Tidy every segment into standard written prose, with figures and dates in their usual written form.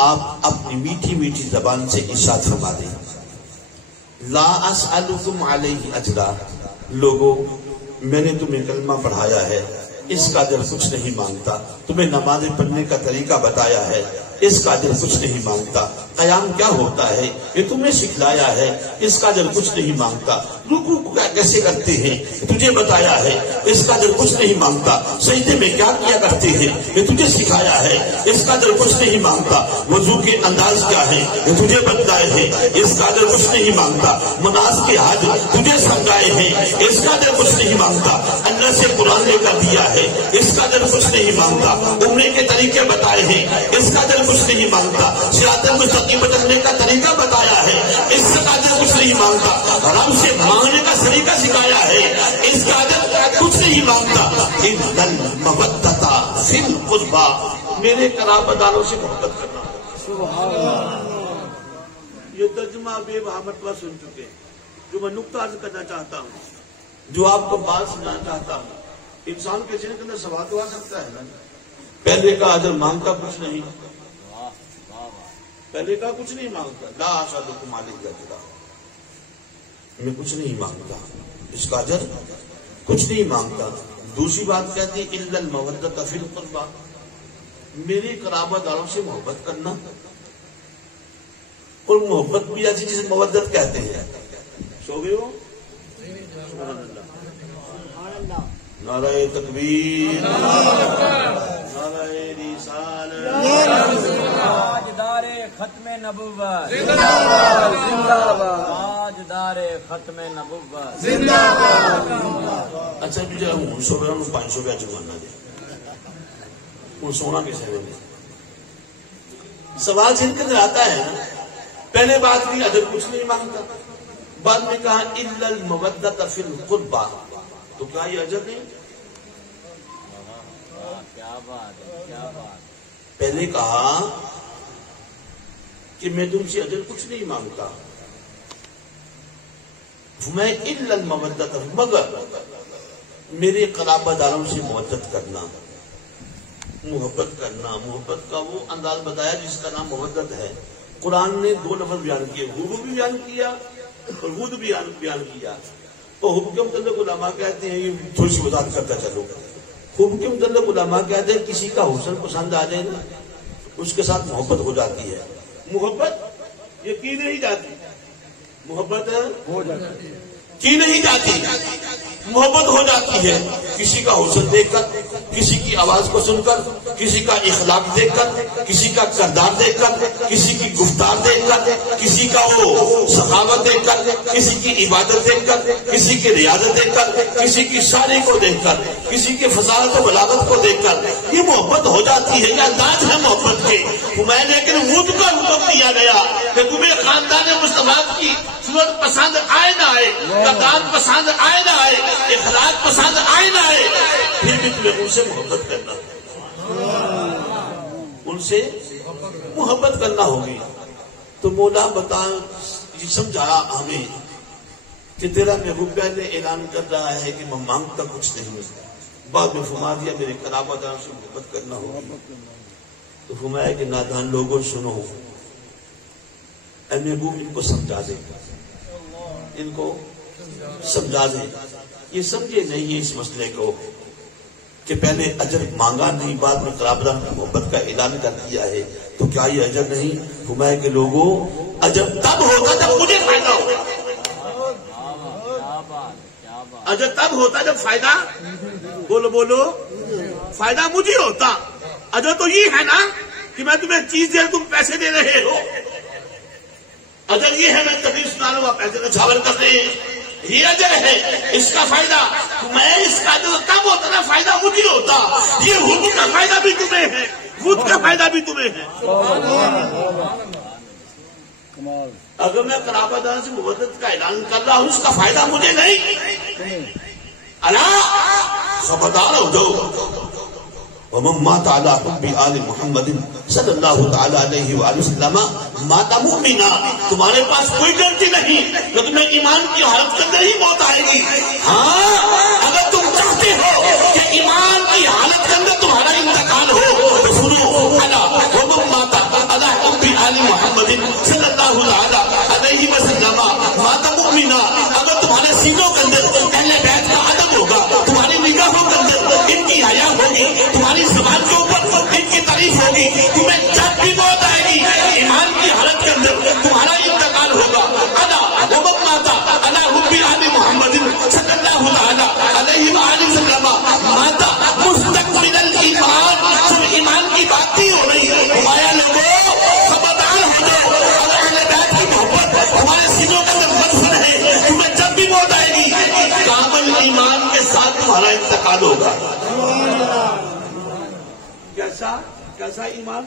آپ اپنی میٹھی میٹھی زبان سے ارشاد فرما دیں، لا اسألکم علیہ اجرا، لوگوں میں نے تمہیں کلمہ پڑھایا ہے، اس کا اجر کچھ نہیں مانگتا، تمہیں نماز پڑھنے کا طریقہ بتایا ہے، اس کا اجر کچھ نہیں مانگتا، قیام کیا ہوتا ہے یہ تمہیں سکھلایا ہے، اس کا اجر کچھ نہیں مانگتا، رکوع کیسے کرتے ہیں تجھے بتایا ہے، اس کا اجر کچھ نہیں مانگتا، سجدے میں کیا کیا کرتے ہیں یہ تجھے سکھایا ہے، اس کا اجر کچھ نہیں مانگتا، وضو کے انداز کیا ہے یہ تجھے بتائے ہیں، اس کا اجر کچھ نہیں مانگتا، نماز کے حج تجھے سمجھائے ہیں، اس کا اجر کچھ نہیں مانگتا، اللہ سے قرآن لے کر دیا ہے، اس کا اجر کچھ نہیں مانگتا، عمرے کے طریقے بتائے ہیں، اس کا اجر کچھ نہیں مانگتا، صراط المستقیم پر چلنے کا طریقہ بتایا ہے، اس کا اجر کچھ نہیں مانگتا، رب سے مانگنے کا طریقہ سکھایا ہے، اس کا اجر کچھ نہیں مانگتا، الا المودۃ فی القربى، میرے قرابت داروں سے محبت کرنا۔ سبحان اللہ۔ یہ ترجمہ بے بہا مرتبہ سن چکے ہیں، جو میں نقطہ عرض کرنا چاہتا ہوں، جو آپ کو بات سنانا چاہتا ہوں، انسان کے ذہن کے اندر سوال تو آ سکتا ہے نا، پہلے کا اجر مانگتا کچھ نہیں، پہلے کا کچھ نہیں مانگتا، لا اسألکم علیہ اجرا، میں کچھ نہیں مانگتا، اس کا اجر کچھ نہیں مانگتا۔ دوسری بات کہتی ہے الا المودۃ فی القربى، میری قرابت داروں سے محبت کرنا، اور محبت بھی ایسی جسے مودت کہتے ہیں۔ سو گئے ہو؟ سبحان اللہ، نعرہ تکبیر، نعرہ رسالت، تاجدار ختم نبوت زندہ باد، تاجدار ختم نبوت زندہ باد۔ اچھا بھی جب ہوں 100 روپیہ 500 روپیہ جمانا دے، وہ سونا کسے نے؟ سوال جن کے اندر آتا ہے نا، پہلے بات کی اجر کچھ نہیں مانگتا، بعد میں کہا الا المودۃ فی القربى، تو کیا یہ اجر نہیں؟ کیا بات ہے، کیا بات۔ پہلے کہا کہ میں تم سے اجر کچھ نہیں مانگتا، میں الا المودۃ، مگر میرے قرابت داروں سے محبت کرنا، محبت کرنا، محبت کا وہ انداز بتایا جس کا نام محبت ہے۔ قرآن نے 2 لفظ بیان کیے، حب بھی بیان کیا اور ود بھی بیان کیا۔ تو حب کے متعلق علماء کہتے ہیں، یہ تھوڑی سی وضاحت کرتا چلو، حب کے متعلق علماء کہتے ہیں کسی کا حسن پسند آ جائے نا، اس کے ساتھ محبت ہو جاتی ہے۔ محبت یہ کی نہیں جاتی، محبت ہو جاتی ہے، کی نہیں جاتی، محبت ہو جاتی ہے۔ کسی کا حسن دیکھ کر، کسی کی آواز کو سن کر، کسی کا اخلاق دیکھ کر، کسی کا کردار دیکھ کر، کسی کی گفتار دیکھ کر، کسی کا وہ سخاوت دیکھ کر، کسی کی عبادت دیکھ کر، کسی کی ریاضت دیکھ کر، کسی کی شاعری کو دیکھ کر، کسی کی فصاحت و بلاغت کو دیکھ کر یہ محبت ہو جاتی ہے۔ یہ انداز ہے محبت کے۔ میں لیکن وجود کا حکم دیا گیا کہ تمہیں خاندان مصطفیٰ کی صورت پسند آئے نہ آئے، کردار پسند آئے نہ آئے، اخلاق پسند آئے نہ آئے، پھر بھی تمہیں ان سے محبت کرنا، ان سے محبت کرنا ہوگی۔ تو مولا بتا سمجھا ہمیں کہ تیرا محبوب پہلے اعلان کر رہا ہے کہ میں مانگتا کچھ نہیں، بعد میں فرما دیا میرے قرابت داروں سے محبت کرنا ہوگی۔ تو فرمایا کہ نادان لوگوں سنو، اے محبوب ان کو سمجھا دے، ان کو سمجھا دے۔ یہ سمجھے نہیں ہے اس مسئلے کو کہ پہلے اجر مانگا نہیں، بعد میں قرابت کی محبت کا اعلان کر دیا ہے، تو کیا یہ اجر نہیں؟ فرمایا کہ لوگوں اجر تب ہوگا جب مجھے فائدہ ہوگا، اجر تب ہوتا جب فائدہ، بولو بولو، فائدہ مجھے ہوتا۔ اجر تو یہ ہے نا کہ میں تمہیں چیز دے، تم پیسے دے رہے ہو، اجر یہ ہے میں تقریر سنا رہا ہوں، پیسے کا چھاول کر رہے ہیں، یہ اجر ہے، اس کا فائدہ میں، اس کا اجر تب ہوتا نا فائدہ مجھے ہوتا۔ یہ حب کا فائدہ بھی تمہیں ہے، خود کا فائدہ بھی تمہیں ہے۔ اگر میں قرابت دار سے محبت کا اعلان کر رہا ہوں، اس کا فائدہ مجھے نہیں، اللہ خبردار ہو جاؤ۔ ومن مات على حب آل محمد صلی اللہ تعالی علیہ وآلہ وسلم مات مؤمنا، تمہارے پاس کوئی غلطی نہیں کہ تمہیں ایمان کی حالت کے اندر ہی موت آئے گی۔ ہاں اگر تم چاہتے ہو کہ ایمان کی حالت کے اندر تمہارا انتقال ہو تو سنو، ومن مات على ہوگا. کیسا کیسا ایمان؟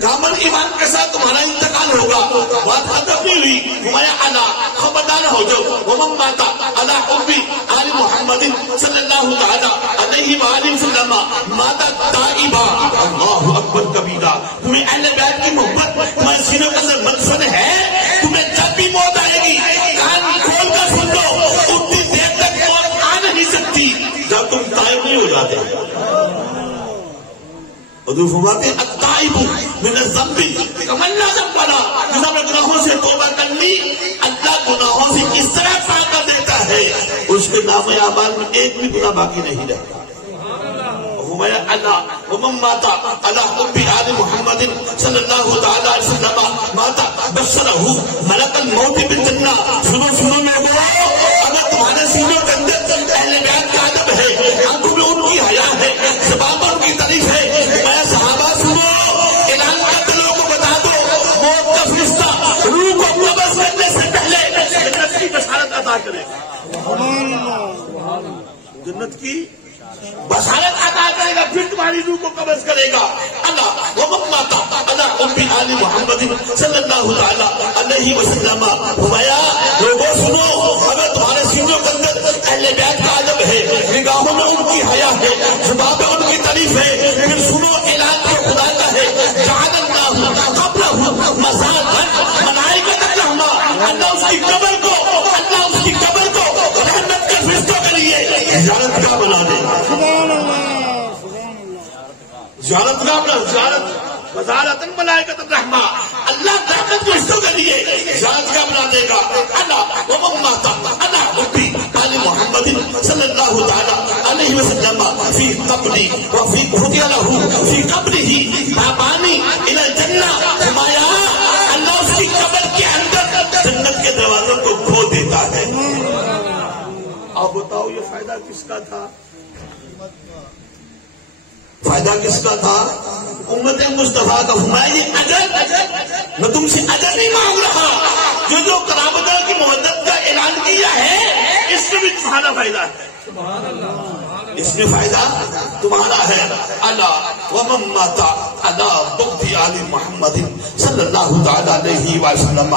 کامل ایمان کے ساتھ تمہارا انتقال ہوگا. بات ختم نہیں ہوئی. ہمارا اللہ خبردار ہو جاؤ. ومن مات علی حب آل محمد صلی اللہ تعالی علیہ وآلہ وسلم مات تائبا. اللہ اکبر کبیرہ. تمہیں اہل بیت کی محبت تمہارے سینوں کے اندر مدفون ہے. تمہیں جب بھی موت آئے گی کان کھول کر سن لو. اتنی دیر تک موت آ نہیں سکتی جب تم تائب نہیں ہو جاتے. حضور فرماتے ہیں التائب من الذنب کمن لا ذنب له. جس نے گناہوں سے توبہ کر لی اللہ گناہوں سے اس طرح پاک کر دیتا ہے اس کے نام اعمال میں ایک بھی گناہ باقی نہیں رہتا. ہمارا اللہ ومن مات علی حب آل محمد صلی اللہ تعالی علیہ وسلم مات بشرہ ملک الموت بالجنہ. سنو سنو میرے بھائیو، اگر تمہارے سینوں کے اندر اہل بیت کا ادب ہے، آنکھوں میں ان کی حیا ہے، زبان پر ان کی تعریف ہے، میں صحابہ سنو اعلان کر دلوں کو بتا دو موت کا فرشتہ روح کو قبض کرنے سے پہلے جنت کی بشارت عطا کرے گا. جنت کی بشارت عطا کرے گا، پھر تمہاری روح کو قبض کرے گا. اللہ ومن مات علی حب آل محمد صلی اللہ تعالی علیہ وسلم. فرمایا لوگوں سنو، اگر تمہارے سینوں کے اندر اہل بیت کا ادب ہے، نگاہوں میں ان کی حیا ہے، زبان میں ان کی تعریف ہے، پھر سنو اعلان تو خدا کا ہے جعل اللہ قبرہ مزادا ملائکۃ الرحمہ. اللہ اس کی قبر کو رحمت کے فرشتوں کے لیے زیارت گاہ بنا دے. زیارت گاہ بنا، زیارت وزارت ملائکۃ الرحمہ. اللہ رحمت کے فرشتوں کے لیے زیارت گاہ بنا دے گا. اللہ ومن مات علی حب آل محمد صلی اللہ تعالی علیہ وسلم فی قبری وفی فتح له فی قبرہ بابانی الی الجنہ. فرمایا اللہ اس کی قبر کے اندر جنت کے دروازوں کو کھول دیتا ہے. آپ بتاؤ یہ فائدہ کس کا تھا؟ فائدہ کس کا تھا؟ امت مصطفیٰ کا. فرمایا یہ اجر، میں تم سے اجر نہیں مانگ رہا، جو قرابتوں کی محبت کا اعلان کیا ہے اس میں بھی تمہارا فائدہ ہے. اس میں فائدہ تمہارا ہے. اللہ ومن مات علی بغض آل محمد صلی اللہ تعالی علیہ وسلم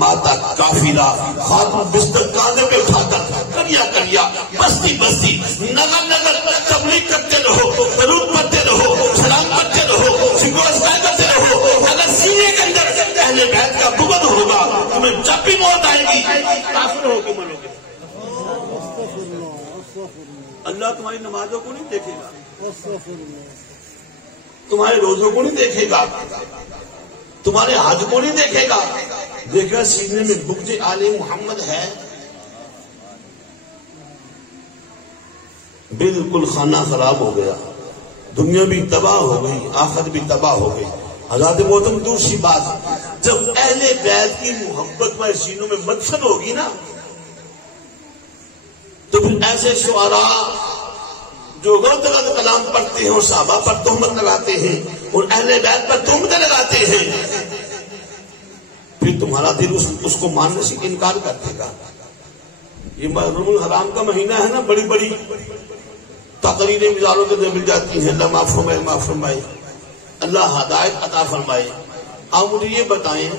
مات کافرہ. خاتون بستر کاندھے پہ اٹھا کر کریا کریا بستی بستی نگر نگر تبلیغ کرتے رہو، درود پڑھتے رہو، سلام پڑھتے رہو، ذکر و اذکار کرتے رہو. اگر سینے کے اندر اہل بیت کا بغض ہوگا تمہیں جب بھی موت آئے گی کافر ہو کے مرو گے. اللہ تمہاری نمازوں کو نہیں دیکھے گا، تمہارے روزوں کو نہیں دیکھے گا، تمہارے حج کو نہیں دیکھے گا. دیکھا سینے میں بغض آل محمد ہے، بالکل خانہ خراب ہو گیا، دنیا بھی تباہ ہو گئی، آخرت بھی تباہ ہو گئی. حضرات محترم دوسری بات، جب اہل بیت کی محبت میں سینوں میں مدفن ہوگی نا تو پھر ایسے شعراء جو غلط غلط کلام پڑھتے ہیں اور صحابہ پر تہمت لگاتے ہیں اور اہل بیت پر تہمتیں لگاتے ہیں، پھر تمہارا دل اس کو ماننے سے انکار کر دے گا. یہ محرم الحرام کا مہینہ ہے نا، بڑی بڑی تقریریں مزاروں کے اندر مل جاتی ہیں. اللہ معاف فرمائے، معاف فرمائے، اللہ ہدایت عطا فرمائے. آپ مجھے یہ بتائیں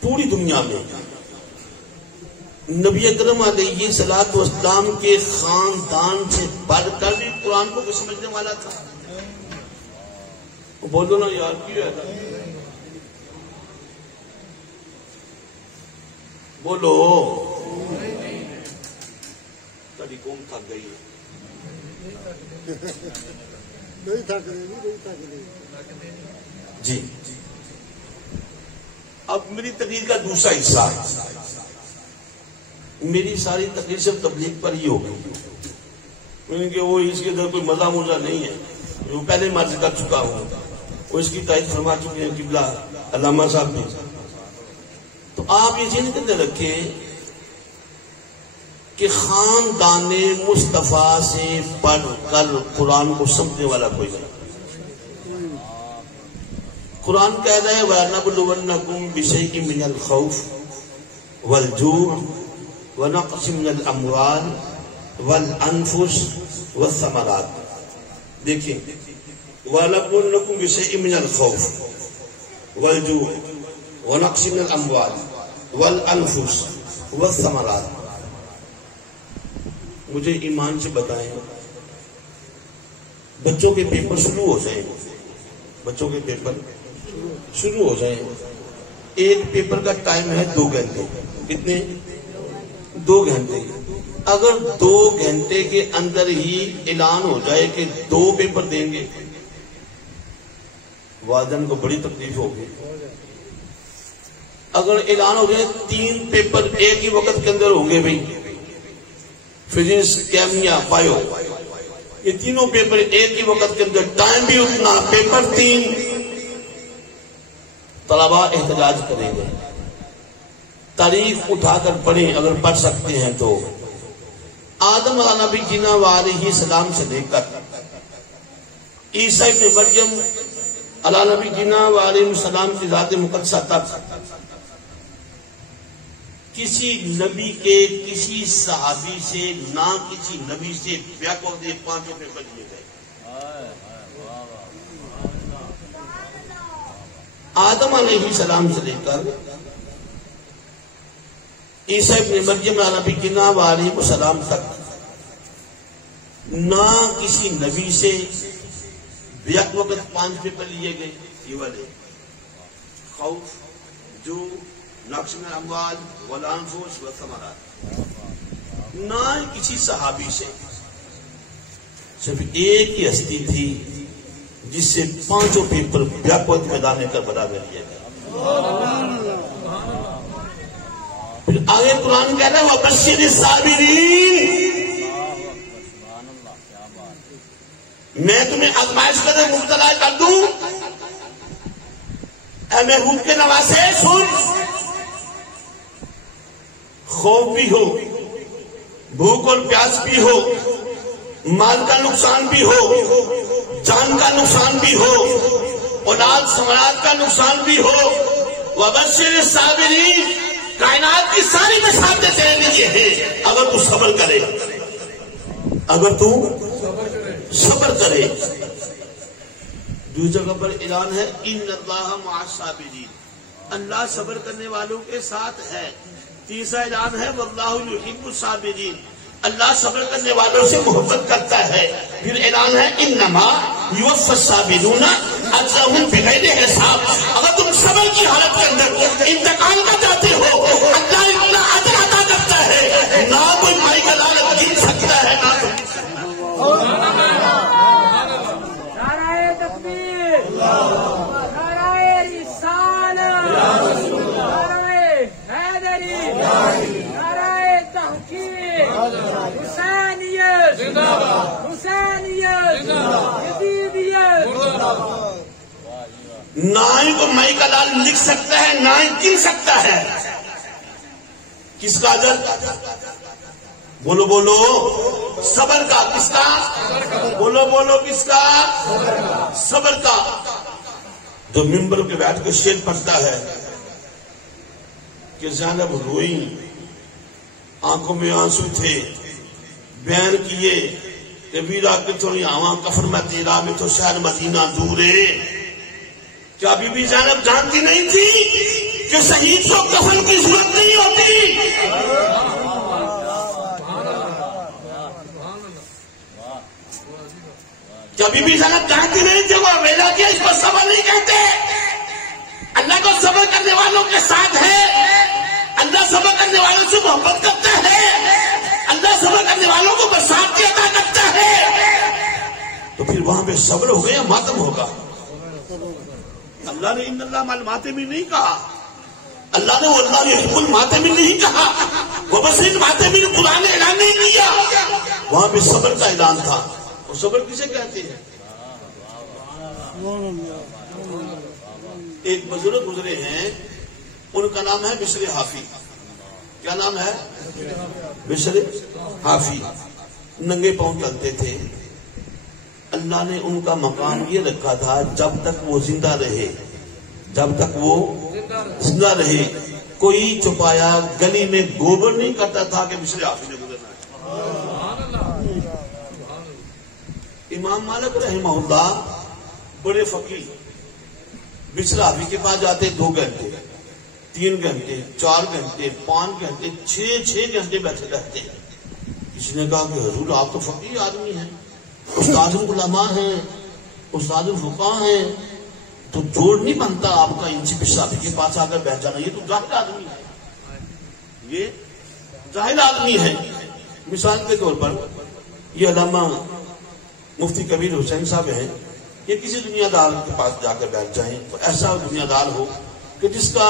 پوری دنیا میں نبی اکرم علیہ الصلوۃ والسلام کے خاندان سے بڑھ کر بھی قرآن کو سمجھنے والا تھا؟ بولو نا یار، کیا ہے؟ بولو. تاری قوم تھک گئی جی. اب میری تقریر کا دوسرا حصہ ہے. میری ساری تقریر صرف تبلیغ پر ہی ہو گئی کیونکہ وہ اس کے اندر کوئی مزہ موزہ نہیں ہے، جو پہلے مرض کر چکا ہوں، وہ اس کی تائید فرما چکے ہیں قبلہ علامہ صاحب نے. تو آپ یہ ذہن کے اندر رکھیں کہ خاندان مصطفیٰ سے پڑھ کر قرآن کو سمجھنے والا کوئی نہیں. قرآن کہتا ہے وَلَنَبْلُوَنَّكُمْ بِشَيْءٍ مِّنَ الْخَوْفِ وَالْجُوعِ ونقص من الاموال والانفس والثمرات. دیکھیں وَلَنَبْلُوَنَّكُمْ بِشَيْءٍ مِّنَ الْخَوْفِ وَالْجُوعِ وَنَقْصٍ مِّنَ الْأَمْوَالِ وَالْأَنفُسِ وَالثَّمَرَاتِ. مجھے ایمان سے بتائیں، بچوں کے پیپر شروع ہو جائیں، بچوں کے پیپر شروع ہو جائیں، ایک پیپر کا ٹائم ہے 2 گھنٹے. کتنے؟ 2 گھنٹے. اگر 2 گھنٹے کے اندر ہی اعلان ہو جائے کہ 2 پیپر دیں گے، والدین کو بڑی تکلیف ہوگی. اگر اعلان ہو جائے 3 پیپر ایک ہی وقت کے اندر ہوں گے، بھائی فزکس، کیمیا، بایو، یہ تینوں پیپر ایک ہی وقت کے اندر، ٹائم بھی اتنا، پیپر 3، طلباء احتجاج کریں گے. تاریخ اٹھا کر پڑھیں اگر پڑھ سکتے ہیں تو. آدم علیہ نبی جینا علیہ السلام سے لے کر عیسیٰ ابن مریم علیہ نبی جینا علیہ السلام کی ذات مقدسہ تک کسی نبی کے کسی صحابی سے نہ کسی نبی سے بیکورڈ 5 پیپر لیے گئے. آدم علیہ السلام سے لے کر عیسیٰ ابن مریم علیہ نبی جینا علیہ السلام تک نہ کسی نبی سے بیک وقت 5 پیپر لیے گئے. یہ والے خوف، جو نقص من الاموال والانفس والثمرات، نہ کسی صحابی سے. صرف ایک ہی ہستی تھی جس سے 5 پیپر بیک وقت میدان کر برابر لیا گیا. پھر آگے قرآن کہہ رہا ہے وَبَشِّرِ الصَّابِرِينَ، میں تمہیں آزمائش کر مبتلا کر دوں. اے محبوب کے نواسے سن، خوف بھی ہو، بھوک اور پیاس بھی ہو، مال کا نقصان بھی ہو، جان کا نقصان بھی ہو، اولاد ثمرات کا نقصان بھی ہو. وَبَشِّرِ الصَّابِرِينَ، کائنات کی ساری بشارتیں تیرے لیے ہیں اگر تو صبر کرے، اگر تو صبر کرے. دوسری جگہ پر اعلان ہے ان اللہ مع الصابرین، اللہ صبر کرنے والوں کے ساتھ ہے. تیسرا اعلان ہے واللہ یحب الصابرین، اللہ صبر کرنے والوں سے محبت کرتا ہے. پھر اعلان ہے انما یوفی الصابرون اجرهم بغیر حساب. اگر تم صبر کی حالت کے اندر انتقال کا چاہتے ہو، اللہ اتنا اجر عطا کرتا ہے نہ کوئی مائی کا لالچ جیت سکتا ہے نہ کوئی. نعرہ تکبیر، نعرہ رسالت، نعرہ حیدری، نعرہ تحقیق، حسینیت، حسینیت، یزیدیت. نہ ہی کو مائی کا لال لکھ سکتا ہے نہ ہی گن سکتا ہے. کس کا اجر؟ بولو بولو صبر کا. کس کا؟ بولو بولو کس کا؟ صبر کا. جو ممبر پہ بیٹھ کے شعر پڑھتا ہے کہ زینب روئی، آنکھوں میں آنسو تھے، بیان کیے کہ ویرا کے تو آواں کفر میں تیرا میں تو شہر مدینہ دور ہے. کیا بی بی زینب جانتی نہیں تھی کہ شہید کو کفن کی ضرورت نہیں ہوتی؟ کیا بی بی زینب جانتی نہیں تھی وہ ویلا کیا اس کو صبر نہیں کہتے؟ اللہ کو صبر کرنے والوں کے ساتھ ہے، اللہ صبر کرنے والوں سے محبت کرتا ہے، اللہ صبر کرنے والوں کو برسات کی عطا کرتا ہے. تو پھر وہاں پہ صبر ہو گیا، ماتم ہوگا. اللہ نے ان اللہ مع الماتمین نہیں کہا، اللہ نے واللہ یحب الماتمین نہیں کہا، وہ بس ان ماتمین قرآن نے اعلان نہیں کیا. وہاں پہ صبر کا اعلان تھا. اور صبر کسے کہتے ہیں؟ ایک بزرگ گزرے ہیں، ان کا نام ہے بشر حافی. کیا نام ہے؟ بشر حافی. ننگے پاؤں چلتے تھے. اللہ نے ان کا مقام یہ رکھا تھا جب تک وہ زندہ رہے، جب تک وہ زندہ رہے کوئی چھپایا گلی میں گوبر نہیں کرتا تھا کہ مصر حافظ نے گزرنا ہے. امام مالک رحمہ اللہ بڑے فقیر مصر حافظ کے پاس جاتے 2 گھنٹے 3 گھنٹے 4 گھنٹے 5 گھنٹے 6 گھنٹے بیٹھے رہتے ہیں. کسی نے کہا کہ حضور آپ تو فقیر آدمی ہیں, استاد العلماء ہیں, استاد الفقہاء ہیں, تو جوڑ نہیں بنتا آپ کا ان سے مصر حافظ کے پاس آ کر بیٹھ جانا, یہ تو جاہل آدمی ہے, یہ جاہل آدمی ہے. مثال کے طور پر یہ علامہ مفتی کبیر حسین صاحب ہیں, یہ کسی دنیا دار کے پاس جا کر بیٹھ جائیں تو ایسا دنیا دار ہو کہ جس کا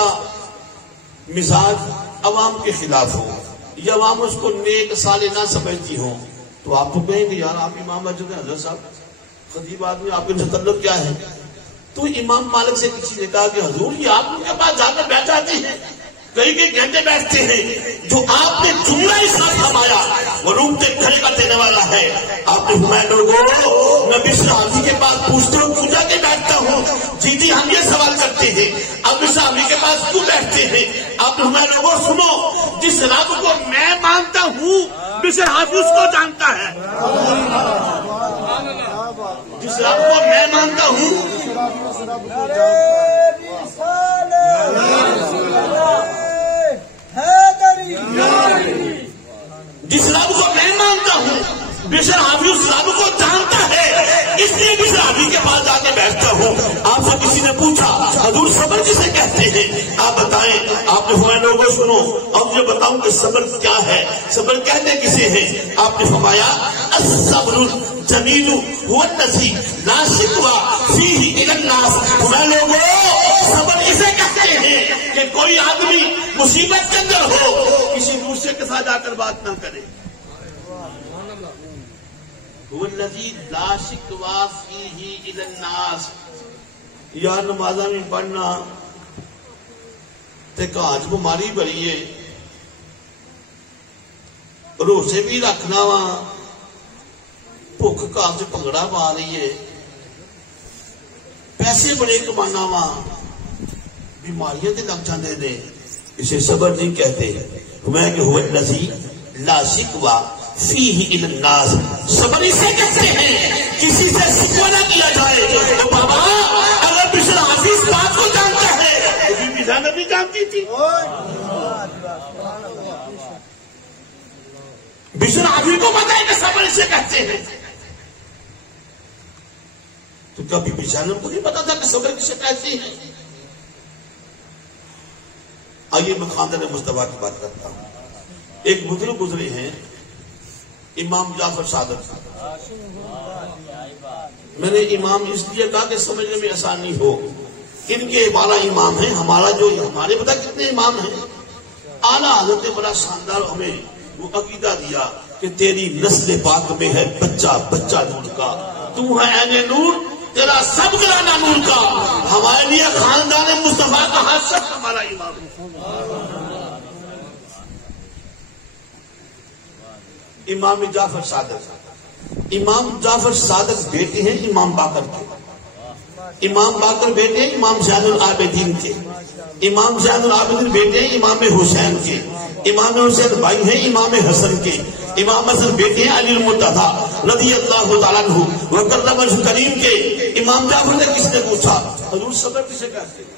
مزاج عوام کے خلاف ہو یا عوام اس کو نیک صالح نہ سمجھتی ہو, تو آپ تو کہیں گے یار آپ امام مسجد ہیں, حضرت صاحب خطیب آدمی, آپ کے تعلق کیا ہے؟ تو امام مالک سے کسی نے کہا کہ حضور یہ آپ ان کے پاس جا کر بیٹھ جاتے ہیں, کئی گھنٹے بیٹھتے ہیں, جو آپ نے جملہ اس کا فرمایا وہ رومتے کھڑے کر دینے والا ہے. آپ نے فرمایا لوگوں میں مصر حافظ کے پاس پوچھتا ہوں کیوں جا کے بیٹھتا ہوں؟ جی ہم یہ سوال کرتے ہیں اب مصر حافظ کے پاس کیوں بیٹھتے ہیں؟ آپ نے فرمایا لوگوں سنو, جس رب کو میں مانتا ہوں مصر حافظ اس کو جانتا ہے. جس رب کو میں مانتا ہوں جس رب کو میں مانتا ہوں مصر حافظ اس رب کو جانتا ہے, اس لیے مصر حافظ کے پاس جا کے بیٹھتا ہوں. آپ سے کسی نے پوچھا حضور صبر کسے کہتے ہیں, آپ بتائیں. آپ نے فرمایا لوگوں سنو اب یہ بتاؤں کہ صبر کیا ہے, صبر کہتے کسے ہیں؟ آپ نے فرمایا الصبر الجمیل هو الذی لا شکوى فیہ الی الناس. فرمایا لوگوں صبر اسے کہتے ہیں کہ کوئی آدمی مصیبت کے اندر ہو کسی دوسرے کے ساتھ جا کر بات نہ کرے. هو الذی لا شکوى فیہ الی الناس. یا نمازاں میں پڑھنا تے کاج بیماری بڑی ہے, روزے بھی رکھنا وا, بھوک کاج پنگڑا پا رہی ہے, پیسے بڑے کمانا وا, بیماریاں تے لگ جاندے نے, اسے صبر نہیں کہتے. میں کہ هو الذی لا شکوى فیہ الی الناس. صبر اسے کہتے ہیں کسی سے شکوہ نہ کیا جائے. تو بابا اگر مصر حافظ بات کو جانتا ہے تو بی بی زینب بھی جانتی تھی, مصر حافظ کو پتا ہے کہ صبر اسے کہتے ہیں, تو کبھی بی بی زینب کو نہیں پتا تھا کہ صبر کسے کہتے ہیں. آئیے میں خاندان مصطفیٰ کی بات کرتا ہوں. ایک بزرگ گزرے ہیں امام جعفر صادق. میں نے امام اس لیے کہا کہ سمجھنے میں آسانی ہو, ان کے 12 امام ہیں, ہمارا جو ہمارے پتہ کتنے امام ہیں. اعلیٰ حضرت نے بڑا شاندار ہمیں وہ عقیدہ دیا کہ تیری نسل پاک میں ہے بچہ بچہ نور کا, تو ہے عین نور, تیرا سب گرانا نور کا. ہمارے لیے خاندان مصطفیٰ کا ہر شخص ہمارا امام ہے. امام جعفر صادق, امام جعفر صادق بیٹے ہیں امام باقر کے, امام باقر بیٹے ہیں امام زین العابدین کے, امام زین العابدین بیٹے ہیں امام حسین کے, امام حسین بھائی ہیں امام حسن کے, امام حسن بیٹے ہیں علی المرتضی رضی اللہ تعالیٰ عنہ وکرم وجہ کریم کے. امام جعفر نے کس نے پوچھا حضور صبر کسے کہتے ہیں؟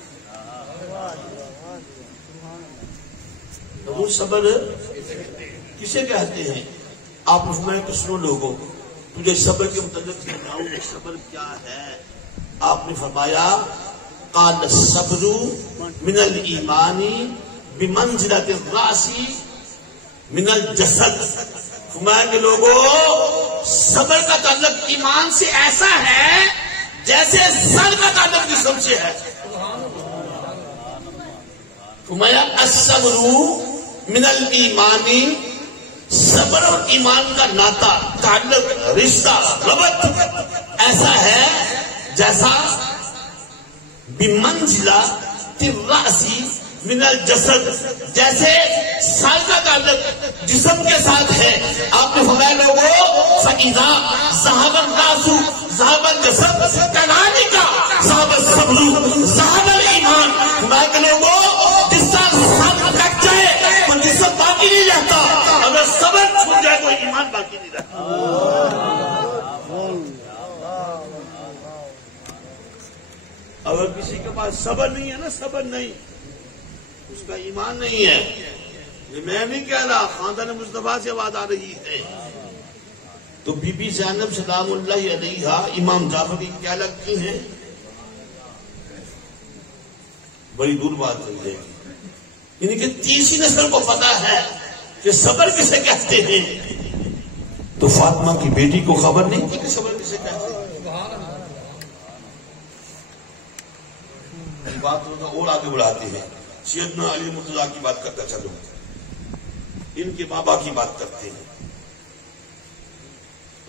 حضور صبر کسے کہتے ہیں؟ آپ فرمایا کہ سنو لوگوں تجھے صبر کے متعلق سمجھاؤں کہ صبر کیا ہے. آپ نے فرمایا قال الصبر من الایمان بمنزلۃ الراس من الجسد. فرمایا کہ لوگوں صبر کا تعلق ایمان سے ایسا ہے جیسے سر کا تعلق جسم سے ہے. فرمایا الصبر من الایمان, صبر اور ایمان کا ناتا تعلق رشتہ ربط ایسا ہے جیسا بمنزلہ الراسی من الجسد, جیسے سر کا تعلق جسم کے ساتھ ہے. آپ نے فرمایا لوگوں فإذا ذهب الراس ذهب الجسد كذلك ذهب الصبر ذهب الایمان. فرمایا کہ لوگوں جس طرح سر جان باقی نہیں رہتی۔ اگر کسی کے پاس صبر نہیں ہے نا، صبر نہیں، اس کا ایمان نہیں ہے۔ یہ میں نہیں کہہ رہا، خاندان مصطفیٰ سے آواز آ رہی ہے۔ تو بی بی زینب سلام اللہ علیہا امام جعفر کی کیا لگتی ہیں؟ بڑی دور بات چل جائے گی، یعنی کہ تیسری نسل کو پتا ہے کہ صبر کسے کہتے ہیں۔ تو فاطمہ کی بیٹی کو خبر نہیں تھی کہ صبر کسے کہتے ہیں۔ بات اور آگے بڑھاتے ہیں، سیدنا علی مرتضیٰ کی بات کرتا چلو، ان کے بابا کی بات کرتے ہیں۔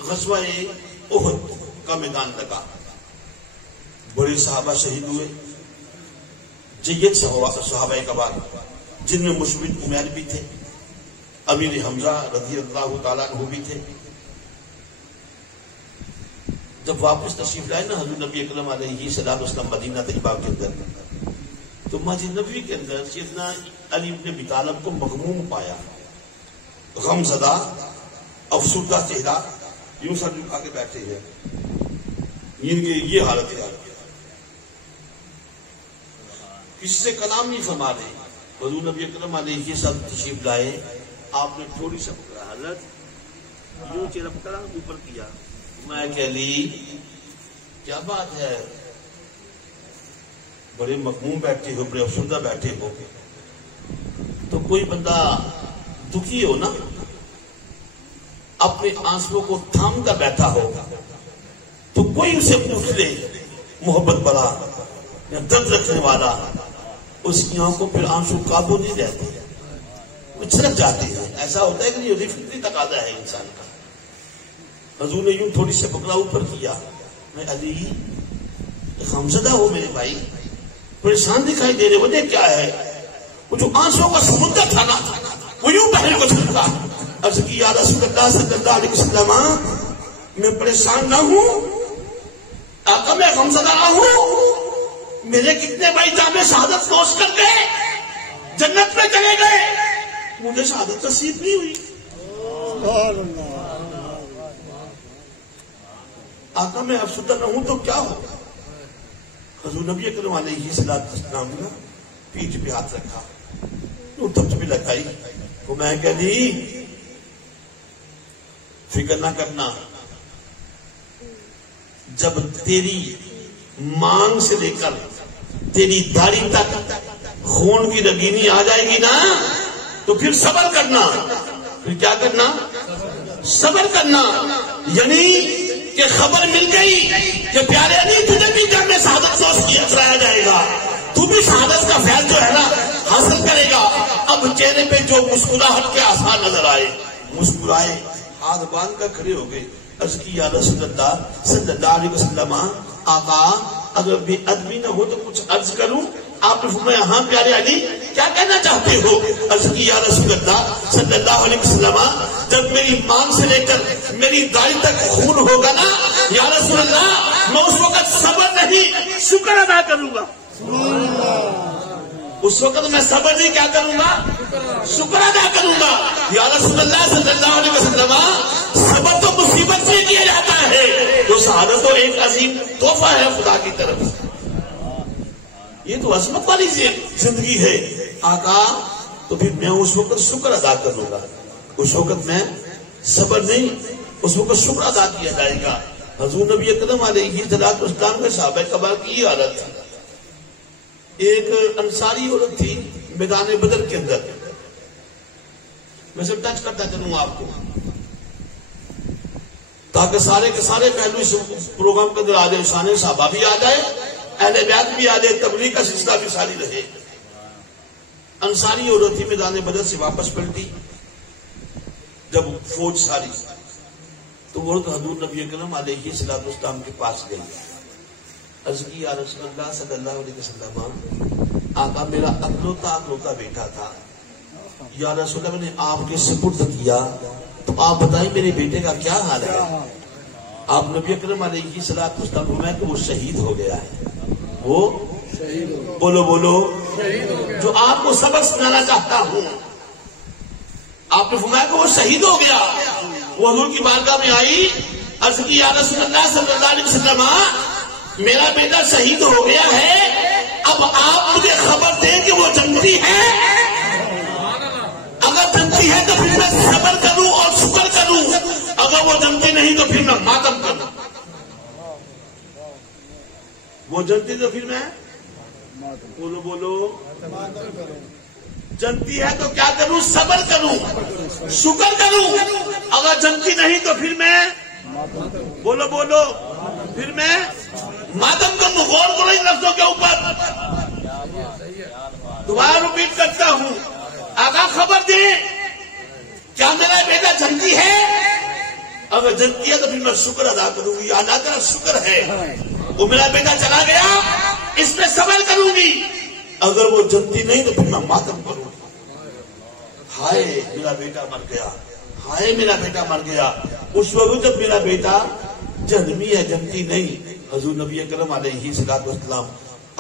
غزوہ احد کا میدان لگا، بڑے صحابہ شہید ہوئے، جید صحابہ کبار، جن میں مصعب عمیر بھی تھے، امیر حمزہ رضی اللہ تعالیٰ عنہ بھی تھے۔ جب واپس تشریف لائے نا حضور نبی اکرم علیہ الصلوۃ والسلام مدینہ طیبہ کے اندر، تو مسجد نبوی کے اندر سیدنا علی بن ابی طالب کو مغموم پایا، غم زدہ، افسردہ چہرہ، یوں سر جھکا کے بیٹھے ہیں، ان کی یہ حالت ہے، کسی سے کلام نہیں فرما رہے۔ حضور نبی اکرم علیہ السلام تشریف لائے، آپ نے تھوڑی سا پکڑا، حضرت یوں چہرہ پکڑا، اوپر کیا، میں کہ علی کیا بات ہے، بڑے مغموم بیٹھے ہو، بڑے افسردہ بیٹھے ہو، تو کوئی بندہ دکھی ہو نا، اپنے آنسوں کو تھام کر بیٹھا ہو، تو کوئی اسے پوچھ لے محبت بڑا یا درد رکھنے والا، اس کی آنکھوں پھر آنسو قابو نہیں رہتے، وہ چھلک جاتے ہیں۔ ایسا ہوتا ہے کہ یہ فطری تقاضا ہے انسان کا۔ حضور نے یوں تھوڑی سے پکڑا، اوپر کیا، میں علی غمزدہ ہو میرے بھائی، پریشان دکھائی دے رہے، وجہ کیا ہے؟ وہ جو آنسوں کا سمندر تھا نا، وہ یوں پہلے کو چھلکا۔ عرض کی یا رسول اللہ صلی اللہ علیہ وسلم، میں پریشان نہ ہوں، آقا میں غمزدہ نہ ہوں، میرے کتنے بھائی جامع شہادت نوش کر گئے، جنت میں چلے گئے، مجھے شہادت نصیب نہیں ہوئی۔ آقا میں افسردہ نہ ہوں تو کیا ہوگا؟ حضور نبی اکرم علیہ السلام نے پیٹھ پہ ہاتھ رکھا، تب بھی لگائی، تو میں کہہ دی فکر نہ کرنا، جب تیری مانگ سے لے کر تیری داڑھی تک خون کی رگینی آ جائے گی نا، تو پھر صبر کرنا۔ پھر کیا کرنا؟ صبر کرنا، یعنی کہ خبر مل گئی کہ پیارے علی تجھے بھی جامع شہادت نوش کرایا جائے گا، تو بھی شہادت کا فیض جو ہے نا حاصل کرے گا۔ اب چہرے پہ جو مسکراہٹ کے آثار نظر آئے، مسکرائے، ہاتھ باندھ کر کھڑے ہو گئے۔ عرض کی یا رسول اللہ صلی اللہ علیہ وسلم، آقا اگر بے ادبی نہ ہو تو کچھ عرض کروں؟ آپ نے فرمایا ہاں پیارے علی کیا کہنا چاہتے ہو؟ عرض کی یا رسول اللہ صلی اللہ علیہ وسلم، جب میری مانگ سے لے کر میری داڑھی تک خون ہوگا نا یا رسول اللہ، میں اس وقت صبر نہیں شکر ادا کروں گا۔ اس وقت میں صبر نہیں کیا کروں گا؟ شکر ادا کروں گا۔ یا رسول اللہ صلی اللہ علیہ وسلم، صبر تو مصیبت سے کیا جاتا ہے، تو شہادت تو ایک عظیم تحفہ ہے خدا کی طرف سے، یہ تو عظمت والی زندگی ہے۔ آقا تو پھر میں اس وقت شکر ادا کروں گا، اس وقت میں صبر نہیں، اس وقت شکر ادا کیا جائے گا۔ حضور نبی اکرم علیہ السلام کے صحابہ کبار کی یہ حالت تھی۔ ایک انصاری عورت تھی میدان بدر کے اندر، میں سے ٹچ کرتا چلوں آپ کو تاکہ سارے کے سارے پہلو اس پروگرام کے اندر آ جائے، شان صحابہ بھی آ جائے، اہل بیت بھی آ جائے، تبلیغ کا سلسلہ بھی ساری رہے۔ انصاری عورت تھی، میدان بدر سے واپس پلٹی جب فوج ساری، تو وہ حضور نبی اکرم علیہ السلام کے پاس گئی، عرض کی یا رسول اللہ صلی اللہ علیہ وسلم، آقا میرا اکلوتا بیٹا تھا، یا رسول اللہ میں نے آپ کے سپرد کیا، تو آپ بتائیں میرے بیٹے کا کیا حال ہے؟ آپ نبی اکرم علیہ السلام فرمایا کہ وہ شہید ہو گیا ہے، وہ بولو جو آپ کو سبق سنانا چاہتا ہوں، آپ نے فرمایا کہ وہ شہید ہو گیا۔ وہ حضور کی بارگاہ میں آئی، عرض کی یا رسول اللہ صلی اللہ علیہ وسلم میرا بیٹا شہید ہو گیا ہے، اب آپ مجھے خبر دیں کہ وہ جنتی ہے، اگر جنتی ہے تو پھر میں صبر کروں اور شکر کروں، اگر وہ جنتی نہیں تو پھر میں ماتم کروں۔ وہ جنتی تو پھر میں بولو بولو جنتی ہے تو کیا کروں؟ صبر کروں، شکر کروں، اگر جنتی نہیں تو پھر میں بولو بولو پھر میں ماتم کروں۔ غور کرو ان لفظوں کے اوپر، دوبارہ ریپیٹ کرتا ہوں، آقا خبر دیں کیا میرا بیٹا جنتی ہے؟ اگر جنتی ہے تو پھر میں شکر ادا کروں گی، اللہ تعالیٰ شکر ہے وہ میرا بیٹا چلا گیا، اس پہ صبر کروں گی، اگر وہ جنتی نہیں تو پھر میں ماتم کروں گی۔ ہائے میرا بیٹا مر گیا، ہائے میرا بیٹا مر گیا۔ اس وقت جب میرا بیٹا جنمی ہے جنتی نہیں، حضور نبی اکرم علیہ الصلوۃ والسلام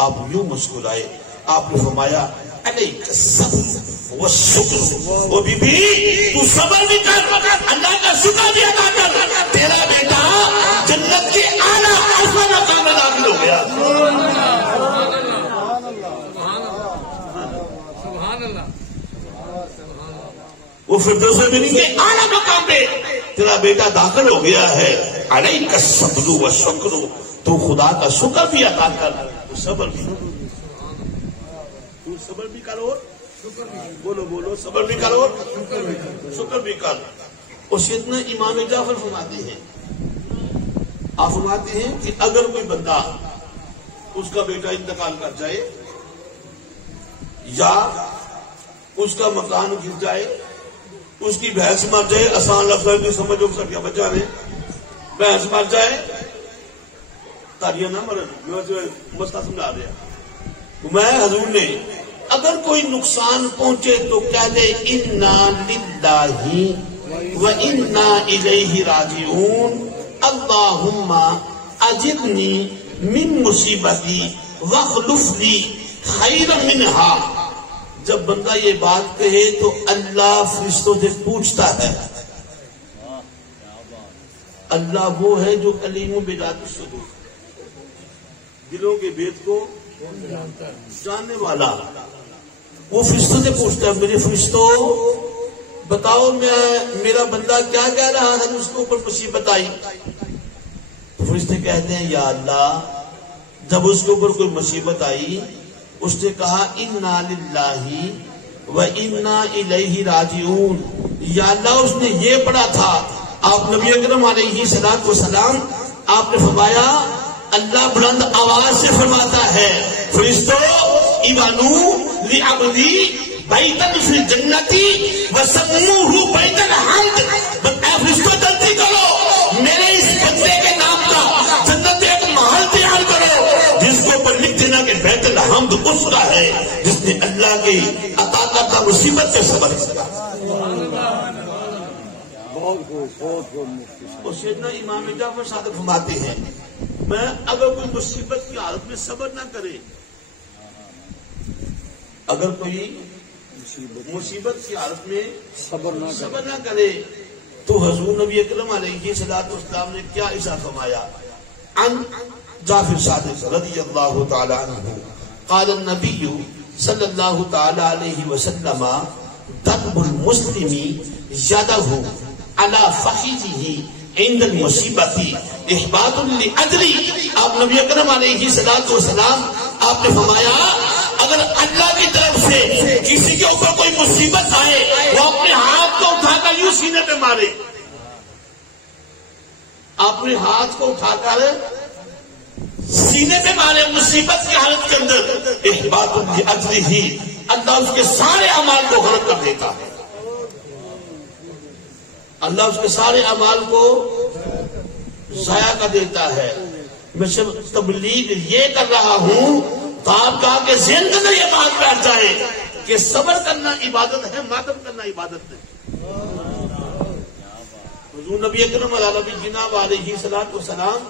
آپ یوں مسکرائے، آپ نے فرمایا علیک الصبر والشکر، وہ بی بی تو صبر بھی کر، اللہ کا شکر بھی ادا کر، تیرا بیٹا جنت کے اعلیٰ اوسط مقام میں داخل ہو گیا۔ وہ فردوس اعلیٰ کے اعلیٰ مقام پہ تیرا بیٹا داخل ہو گیا ہے۔ علیک الصبر والشکر، تو خدا کا شکر بھی ادا کر، تو صبر بھی کرو، بولو بولو صبر بھی کرو، شکر بھی کر۔ اور سیدنا امام جعفر فرماتے ہیں، آپ فرماتے ہیں کہ اگر کوئی بندہ اس کا بیٹا انتقال کر جائے یا اس کا مکان گر جائے، اس کی بھینس مر جائے، آسان لفظ کی سمجھو سکیا بچہ نے، بھینس مر جائے، تاریاں نہ مرن، مسئلہ سمجھا دیا میں حضور نے، اگر کوئی نقصان پہنچے تو کہہ دے انا للہ و انا الیہ راجعون، اللہم اجرنی من مصیبتی واخلف لی خیرا منہا۔ جب بندہ یہ بات کہے تو اللہ فرشتوں سے پوچھتا ہے، اللہ وہ ہے جو علیم بذات الصدور، دلوں کے بھید کو جاننے والا، وہ فرشتوں سے پوچھتا ہے میرے فرشتوں بتاؤ میرا بندہ کیا کہہ رہا ہے، اس کے اوپر مصیبت آئی، تو فرشتے کہتے ہیں یا اللہ جب اس کے اوپر کوئی مصیبت آئی اس نے کہا انا للہ و انا الیہ راجعون، یا اللہ اس نے یہ پڑھا تھا، آپ نبی اکرم علیہ الصلوۃ والسلام آپ نے فرمایا اللہ بلند آواز سے فرماتا ہے فرشتوں ایوانو لعبدی بیتن فی جنتی وسموہ بیت الحمد، اے فرشتوں جلدی کرو میرے اس بندے کے نام کا جنت ایک محل تیار کرو جس کو اوپر لکھ دینا کہ بیت الحمد اس کا ہے جس نے اللہ کی عطا کرتا مصیبت سے صبر کیا۔ اور سیدنا امام جعفر صادق فرماتے ہیں میں اگر کوئی مصیبت کی حالت میں صبر نہ کرے، اگر کوئی مصیبت کی حالت میں صبر نہ کرے تو حضور نبی اکرم علیہ الصلوۃ والسلام نے کیا ارشاد فرمایا؟ عن جعفر صادق رضی اللہ تعالی عنہ قال النبی صلی اللہ تعالی علیہ وسلم ضرب المسلم یدہ علی فخذہ عند المصیبت احباط لاجری، آپ نبی اکرم علیہ الصلوۃ والسلام آپ نے فرمایا اگر اللہ کی طرف سے کسی کے اوپر کوئی مصیبت آئے وہ اپنے ہاتھ کو اٹھا کر یوں سینے پہ مارے، اپنے ہاتھ کو اٹھا کر سینے پہ مارے مصیبت کی حالت کے اندر، احباط لاجرہ، اللہ اس کے سارے اعمال کو غلط کر دیتا ہے، اللہ اس کے سارے اعمال کو ضائع کر دیتا ہے۔ میں صرف تبلیغ یہ کر رہا ہوں تو آپ کہا کہ ذہن کے اندر یہ بات بیٹھ جائے کہ صبر کرنا عبادت ہے، ماتم کرنا عبادت نہیں۔ حضور نبی اکرم جناب علیہ الصلوۃ والسلام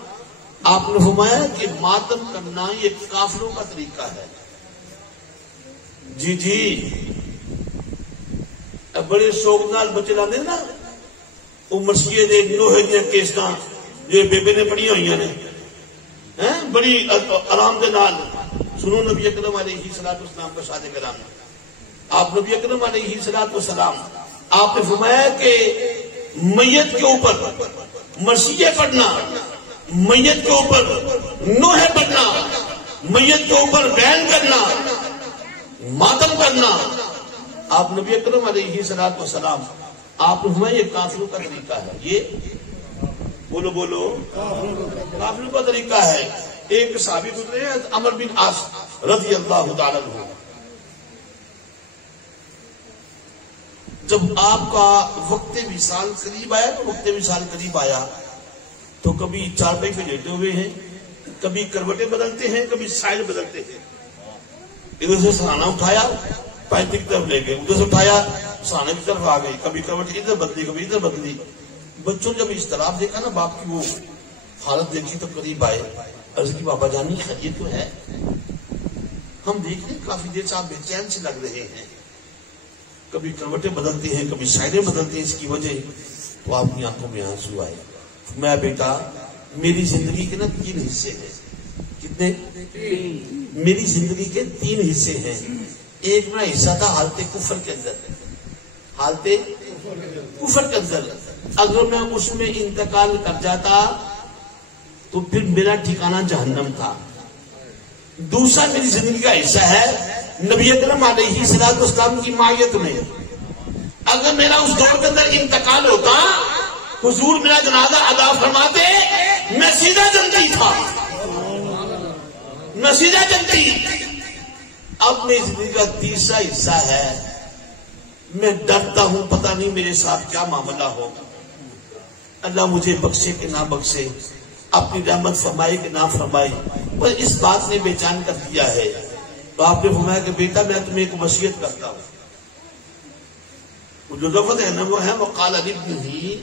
آپ نے فرمایا کہ ماتم کرنا یہ کافروں کا طریقہ ہے۔ جی بڑے شوق نال بچے لاندے نا وہ مسیح دے لوہے دیا کیسٹاں جو بیبے نے پڑھی ہوئی نے بڑی آرام دے نال سنو نبی اکرم علیہ الصلوۃ والسلام کا شاد کلام. آپ نبی اکرم علیہ الصلوۃ والسلام آپ نے فرمایا کہ میت کے اوپر مرثیے پڑھنا، میت کے اوپر نوحے پڑھنا، میت کے اوپر بیان کرنا، ماتم کرنا، آپ نبی اکرم علیہ الصلوۃ والسلام آپ نے فرمایا یہ کافروں کا طریقہ ہے. یہ بولو بولو کافروں کا طریقہ ہے. ایک صحابی گزرے ہیں عمر بن عاص رضی اللہ تعالیٰ عنہ. جب آپ کا وقت وصال قریب آیا تو وقت وصال قریب آیا تو کبھی چارپائی پہ لیٹے ہوئے ہیں، کبھی کروٹیں بدلتے ہیں، کبھی سائل بدلتے ہیں. ادھر سے سرانا اٹھایا پینتی کی طرف لے گئے، ادھر سے اٹھایا سرانے کی طرف آ گئے، کبھی کروٹ ادھر بدلی کبھی ادھر بدلی. بچوں جب اس طرف دیکھا نا باپ کی وہ حالت دیکھی تو قریب آئے، عرض کی بابا جانی خیریت تو ہے؟ ہم دیکھ رہے کافی دیر سے آپ بے چین سے لگ رہے ہیں، کبھی کروٹیں بدلتے ہیں کبھی سائڈیں بدلتے ہیں، اس کی وجہ تو آپ کی آنکھوں میں آنسو آئے. میں بیٹا میری زندگی کے نا 3 حصے ہیں. کتنے؟ میری زندگی کے 3 حصے ہیں. ایک میرا حصہ تھا حالت کفر کے اندر، حالت کفر کے اندر. اگر میں اس میں انتقال کر جاتا تو پھر میرا ٹھکانہ جہنم تھا. دوسرا میری زندگی کا حصہ ہے نبی اکرم علیہ الصلوۃ والسلام کی معیت میں. اگر میرا اس دور کے اندر انتقال ہوتا، حضور میرا جنازہ ادا فرماتے، میں سیدھا جنتی تھا، میں سیدھا جنتی. اب میری زندگی کا تیسرا حصہ ہے، میں ڈرتا ہوں پتہ نہیں میرے ساتھ کیا معاملہ ہو. اللہ مجھے بخشے کہ نہ بخشے، اپنی رحمت فرمائے کہ نہ فرمائے، پر اس بات نے بے چین کر دیا ہے. تو آپ نے فرمایا کہ بیٹا میں تمہیں ایک وصیت کرتا ہوں. جو لفظ ہے نا وہ ہے وقال لابنہ،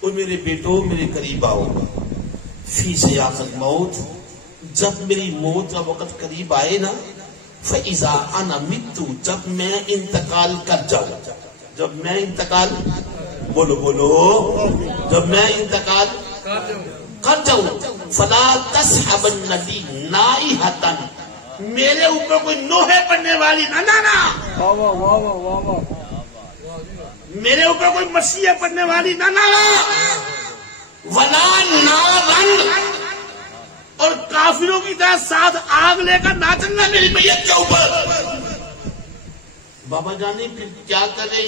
اور میرے بیٹو میرے قریب آؤ، فی سیاق الموت، جب میری موت کا وقت قریب آئے نا، فاذا انا مت، جب میں انتقال کر جاؤں، جب میں انتقال بولو بولو جب میں انتقال کر جاؤں، فلا تسحبن لی نائحۃ، میرے اوپر کوئی نوحے پڑنے والی نہ میرے اوپر کوئی مسیح پڑنے والی نہ ولا نارن، اور کافروں کی طرح ساتھ آگ لے کر نہ چلنا میری میت کے اوپر. بابا جانی پھر کیا کرے؟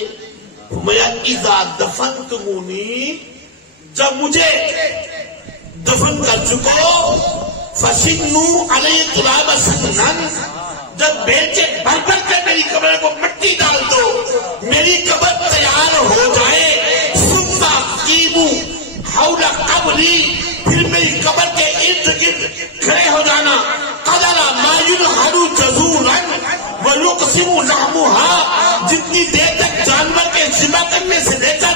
فرمایا اذا دفنتمونی، جب مجھے دفن کر چکو، فسنوا علی التراب سنا، جب بیچے بھر بھر کے میری قبر کو مٹی ڈال دو، میری قبر تیار ہو جائے، ثم قیموا حول قبری، پھر میری قبر کے ارد گرد کھڑے ہو جانا، قدر ما ينحر جزورا ويقسم لحمها، جتنی دیر تک جانور کے ذبح کرنے سے لے کر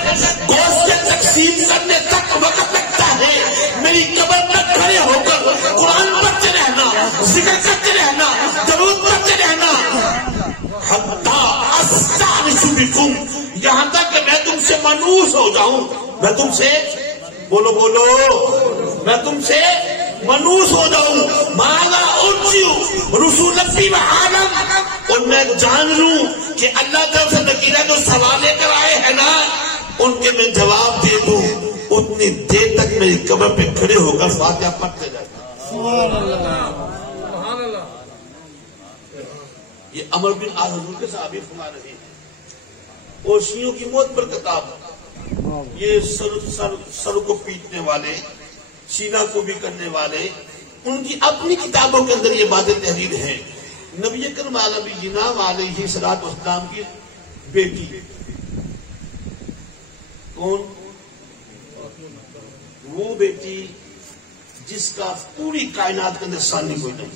گوشت تقسیم کرنے تک وقت لگتا ہے، میری قبر پر کھڑے ہو کر قرآن پڑھتے رہنا، ذکر کرتے رہنا، درود پڑھتے رہنا، حتی استانس بکم، یہاں تک کہ میں تم سے مانوس ہو جاؤں. میں تم سے بولو بولو میں تم سے منوس ہو جاؤں. ماذا ارجو رسول ربی و عالم، اور میں جان لوں کہ اللہ طرف سے نکیرہ جو سوال لے کر آئے ہیں نا ان کے میں جواب دے دوں. اتنی دیر تک میری قبر پہ کھڑے ہو کر فاتحہ پڑھتے جائیں. یہ عمر بن عاص حضور کے صحابی فرما رہے ہیں. اور شیعوں کی موت پر کتاب، یہ سر کو پیٹنے والے، سینہ کو بھی کرنے والے، ان کی اپنی کتابوں کے اندر یہ باتیں تحریر ہیں. نبی اکرم علیہ الصلوۃ والسلام کی بیٹی کون؟ وہ بیٹی جس کا پوری کائنات کے اندر ثانی کوئی نہیں،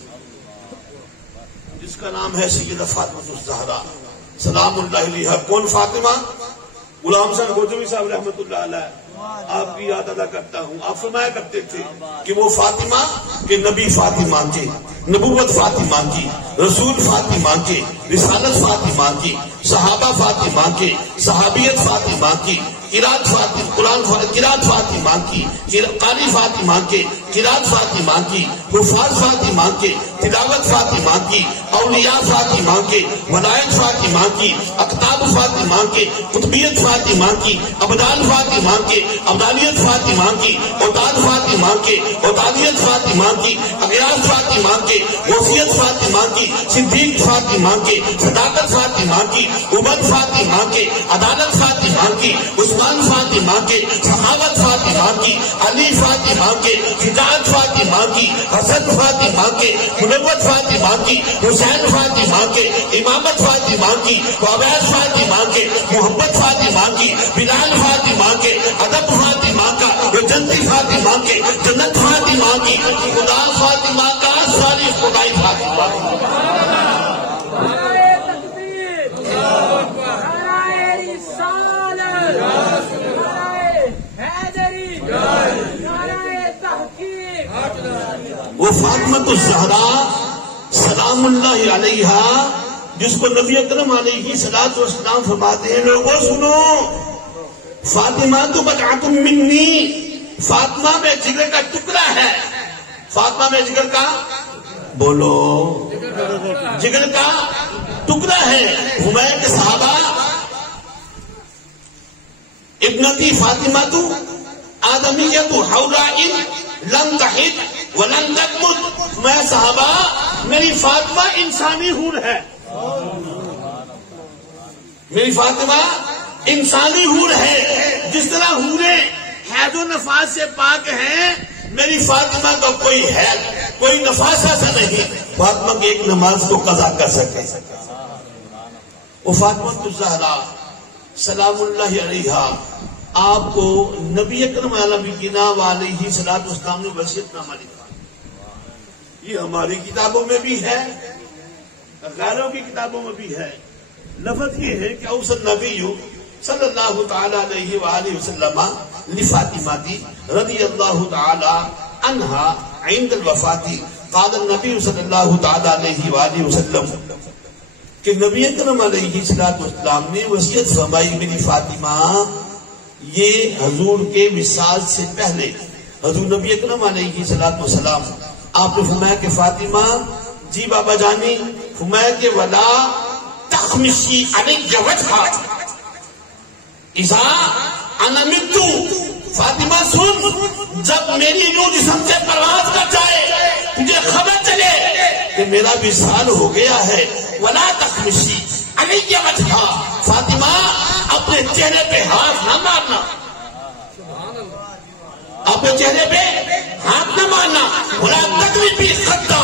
جس کا نام ہے سیدہ فاطمہ الزہرا سلام اللہ علیہا. کون فاطمہ؟ غلام حسین گوجوی صاحب رحمۃ اللہ علیہ آپ کی یاد ادا کرتا ہوں. آپ فرمایا کرتے تھے کہ وہ فاطمہ کے نبی فاطمہ کے، نبوت فاطمہ کی، رسول فاطمہ کے، رسالت فاطمہ کی، صحابہ فاطمہ کے، صحابیت فاطمہ کی، قرات فاطمہ کی، قاری فاطمہ کے، قرات فاطمہ کی، حفاظ فاطمہ کے، تلاوت فاطمہ کی، اولیاء فاطمہ کے، ولایت فاطمہ کی، اقطاب فاطمہ کے، قطبیت فاطمہ کی، ابدال فاطمہ کے، ابدالیت فاطمہ کی، اوتاد فاطمہ کے، اوتادیت فاطمہ کی، اغیاث فاطمہ کے، وصیت فاطمہ کی، صدیق فاطمہ کے، صداقت فاطمہ کی، عبد فاطمہ کے، عدالت فاطمہ کی، عثمان فاطمہ کے، سخاوت فاطمہ کی، علی فاطمہ کے، شجاعت فاطمہ کی، حسن فاطمہ کے، منوت فاطمہ کی، حسین فاطمہ کے، امامت فاطمہ کی، عبید فاطمہ کے، محبت فاطمہ کی، بلال فاطمہ کے، ادب فاطمہ کا، جنتی فاطمہ کے، جنت فاطمہ کی، خدا فاطمہ کا، ساری خدائی فاطمہ کی۔ وہ فاطمۃ الزہرا سلام اللہ علیہا جس کو نبی اکرم علیہ الصلوۃ والسلام فرماتے ہیں، لوگوں سنو، فاطمہ تو بضعۃ منی، فاطمہ میں جگر کا ٹکڑا ہے، فاطمہ میں جگر کا، بولو، جگر کا ٹکڑا ہے۔ حمیر کے صحابہ، ابنتی فاطمہ تو آدمیت حوراء لم تحد ولن تمت، میں صحابہ، میری فاطمہ انسانی حور ہے، میری فاطمہ انسانی حور ہے، جس طرح حوریں حیض و نفاس سے پاک ہیں، میری فاطمہ کا کوئی نفاس ایسا نہیں فاطمہ کی ایک نماز کو قضا کر سکے۔ وہ فاطمہ الزہرا سلام اللہ علیہا آپ کو نبی اکرم علیہ الصلوۃ والسلام نے وصیت نامہ لکھا، یہ ہماری کتابوں میں بھی ہے، غیروں کی کتابوں میں بھی ہے۔ لفظ یہ ہے کہ اوصى النبی صلی اللہ تعالی علیہ وآلہ وسلم لفاطمہ رضی اللہ تعالی عنہا عند الوفات، قال النبی صلی اللہ تعالی علیہ وآلہ وسلم کہ نبی اکرم علیہ الصلوۃ والسلام نے وصیت فرمائی، میری فاطمہ، یہ حضور کے وصال سے پہلے حضور نبی اکرم علیہ الصلوۃ والسلام آپ نے فرمایا کہ فاطمہ، جی بابا جانی، فرمایا کہ ولا تخمشی علی وجہا اذا انا مت، فاطمہ سن، جب میری روح جسم سے پرواز کر جائے، تجھے خبر چلے کہ میرا وصال ہو گیا ہے، ولا تخمشی علی وجہا، فاطمہ اپنے چہرے پہ ہاتھ نہ مارنا، اپنے چہرے پہ ہاتھ نہ مارنا، ولا تقریبی خطا،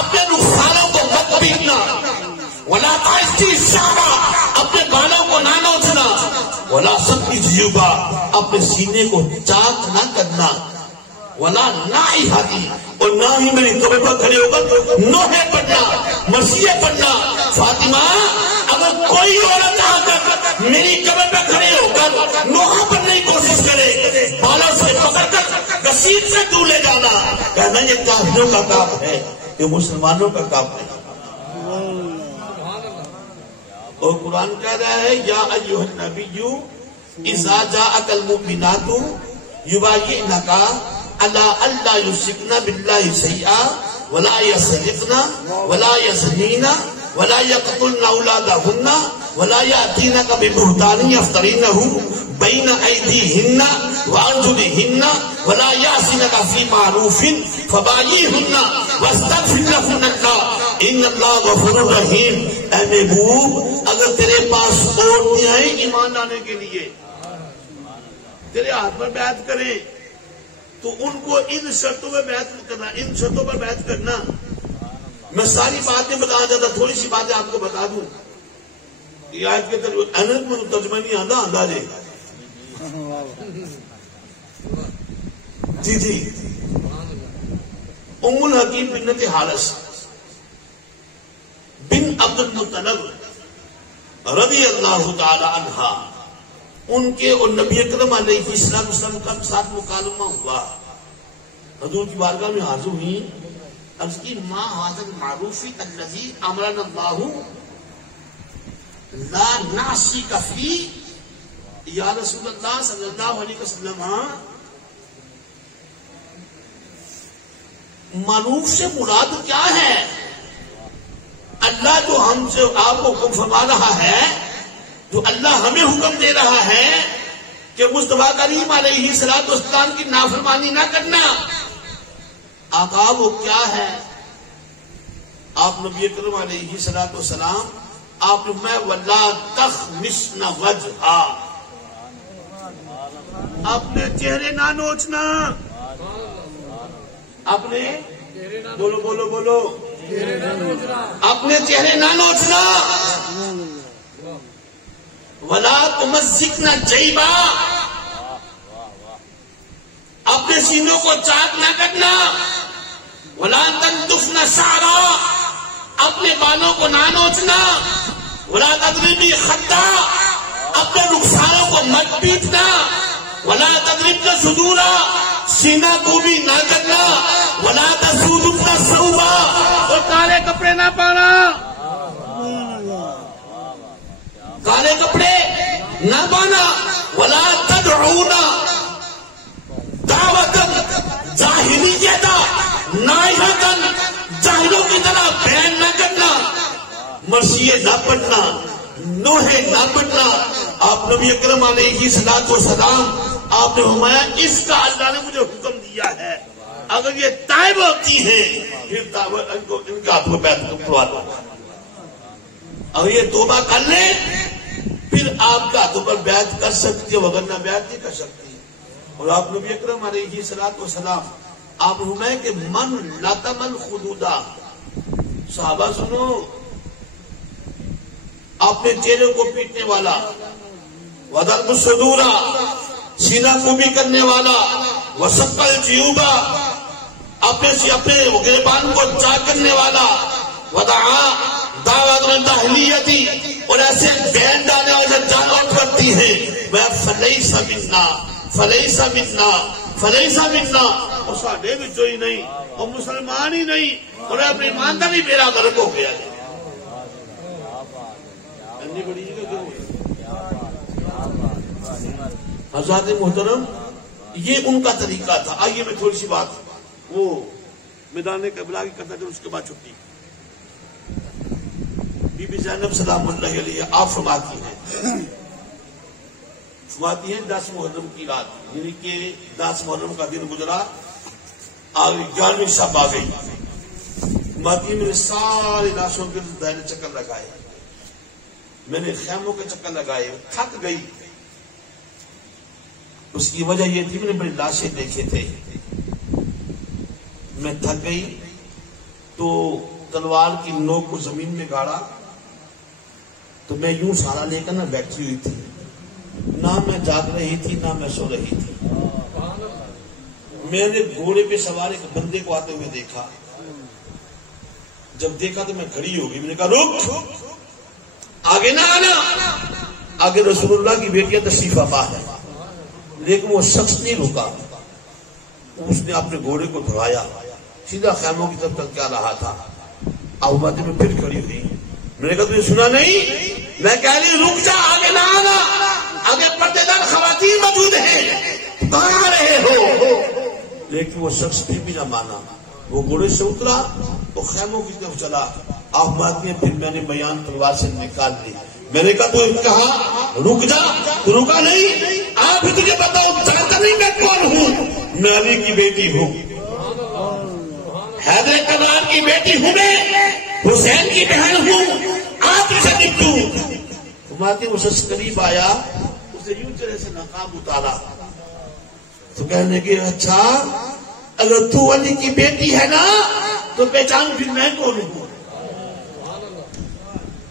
اپنے رخساروں کو مت پیٹنا، ولا تائستی شعرا، اپنے بالوں کو نہ نوچنا، ولا سب جیوبا، اپنے سینے کو چاک نہ کرنا، ولا نائحتی، اور نہ ہی میری قبر پر کھڑے ہو کر نوحے پڑھنا، مرثیے پڑھنا۔ فاطمہ، اگر کوئی عورت آ کر میری قبر پہ کھڑے ہو کر نوحہ پڑھنے کی کوشش کرے، بالوں سے پکڑ کر گسیٹ سے دور لے جانا، کہنا یہ کافروں کا کام ہے، یہ مسلمانوں کا کام ہے۔ اور قرآن کہہ رہا ہے، یا ایھا النبی اذا جاءک المؤمنات یبایعنک علی الا یشرکن باللہ شیئا ولا یسرقن ولا یزنین ولا یقتلن اولادہن ولا یأتینک ببہتان یفترینہ بین ایدیہن وارجلہن ولا یعصینک فی معروف فبایعہن واستغفر لہن اللہ ان اللہ غفور رحیم۔ اے محبوب، اگر تیرے پاس عورتیں آئیں ایمان لانے کے لیے، تیرے ہاتھ پر بیعت کریں، تو ان کو ان شرطوں پر بیعت کرنا، ان شرطوں پر بیعت کرنا۔ میں ساری باتیں بتا جاتا، تھوڑی سی باتیں آپ کو بتا دوں۔ یہ آج کے ترجمہ نہیں آتا اندازے، جی ام الحکیم بنت حارث بن عبد المطلب رضی اللہ تعالی عنہا، ان کے اور نبی اکرم علیہ السلام کا ساتھ مکالمہ ہوا، حضور کی بارگاہ میں حاضر ہوئی، عرض کی ما ھذا المعروف الذی امرنا اللہ لا نعصیک فی، یا رسول اللہ صلی اللہ علیہ وسلم معروف سے مراد کیا ہے؟ اللہ جو ہم سے آپ کو حکم فرما رہا ہے، جو اللہ ہمیں حکم دے رہا ہے کہ مصطفیٰ کریم علیہ الصلوۃ والسلام کی نافرمانی نہ کرنا، آقا وہ کیا ہے؟ آپ نبی کریم علیہ الصلوۃ والسلام آپ نے میں ولا تخمسن وجہا، اپنے چہرے نہ نوچنا، اپنے بولو بولو بولو اپنے چہرے نہ نوچنا، ولا تمزقنا جیبا، اپنے سینوں کو چاک نہ کرنا، ولا تنتفنا شعرا، اپنے بالوں کو نہ نوچنا، ولا تضربی خدا، اپنے رخساروں کو مت پیٹنا، ولا تضربنا صدورا، سینہ کو بھی نہ کرنا، ولا تسودنا ثوبا، اور کالے کپڑے نہ پانا، کالے کپڑے نہ پانا، ولا تدعونا دعوتا جاہلیتا نائحتن، جاہلوں کی طرح بیان نہ کرنا، مرثیے نہ پڑھنا، نوحے نہ پڑھنا۔ آپ نبی اکرم علیہ الصلوۃ والسلام آپ نے فرمایا اس کا اللہ نے مجھے حکم دیا ہے، اگر یہ تائب ہوتی ہیں پھر ان کا ہاتھوں بیعت کروا دو، اگر یہ توبہ کر لیں پھر آپ کا ہاتھوں پر بیعت کر سکتی ہے، وگرنہ بیعت نہیں کر سکتی۔ اور آپ نبی اکرم علیہ الصلوۃ والسلام آپ نے فرمایا کہ من لطم الخدودا، صحابہ سنو، اپنے چہرے کو پیٹنے والا، وضرب الصدورا، سینہ کو بھی کرنے والا، وسق الجیوبا، اپنے گریبان کو چاک کرنے والا، ودعا دعوت الجاہلیتی، اور ایسے بین ڈالنے والے جانور کرتی ہیں، وہ فلیس منا فلیس منا فلیس منا، اور ساڈے وچوں ہی نہیں، اور مسلمان ہی نہیں، اور اپنے ایماندار بھی میرا غرق ہو گیا ہے۔ حضرات محترم، یہ ان کا طریقہ تھا۔ آئیے میں تھوڑی سی بات وہ میدان کربلا کی کرتا اس کے بعد چھٹی۔ بی بی زینب سلام اللہ علیہ آپ فرماتی ہیں 10 محرم کی رات، یعنی کہ 10 محرم کا دن گزرا، آگے 11ویں شب آ گئی، ماتی میں نے سارے لاشوں کے دائرے چکر لگائے، میں نے خیموں کے چکر لگائے، تھک گئی۔ اس کی وجہ یہ تھی میں نے بڑی لاشیں دیکھے تھے، میں تھک گئی تو تلوار کی نوک کو زمین میں گاڑا، تو میں یوں سہارا لے کر نہ بیٹھی ہوئی تھی، نہ میں جاگ رہی تھی نہ میں سو رہی تھی۔ میں نے گھوڑے پہ سوار ایک بندے کو آتے ہوئے دیکھا، جب دیکھا تو میں کھڑی ہو گئی، میں نے کہا رک، آگے نہ آنا، آگے رسول اللہ کی بیٹیاں تشریف آبا ہے، لیکن وہ شخص نہیں رکا، اس نے اپنے گھوڑے کو دھڑایا، سیدھا خیموں کی طرف چل کے آ رہا تھا۔ اب باتیں میں پھر کھڑی ہوئی، میں نے کہا تجھے سنا نہیں؟ میں کہہ رہی رک جا، آگے نہ آنا، آگے پردے دار خواتین موجود ہیں، کہاں آ رہے ہو؟ لیکن وہ شخص پھر بھی نہ مانا، وہ گھوڑے سے اترا تو خیموں کی طرف چلا۔ آپ بات میں پھر میں نے بیان تلوار سے نکال لی، میں نے کہا تو کہا رک جا، تو رکا نہیں، آپ ہی تجھے بتاؤ جانتا نہیں میں کون ہوں؟ میں علی کی بیٹی ہوں، حیدر کرار کی بیٹی ہوں، میں حسین کی بہن ہوں، آپ سے نپٹوں۔ ماتی وہ شخص قریب آیا، اسے یوں چہرے سے نقاب اتارا تو کہنے کے اچھا اگر تو علی کی بیٹی ہے نا تو پہچان پھر میں کون ہوں،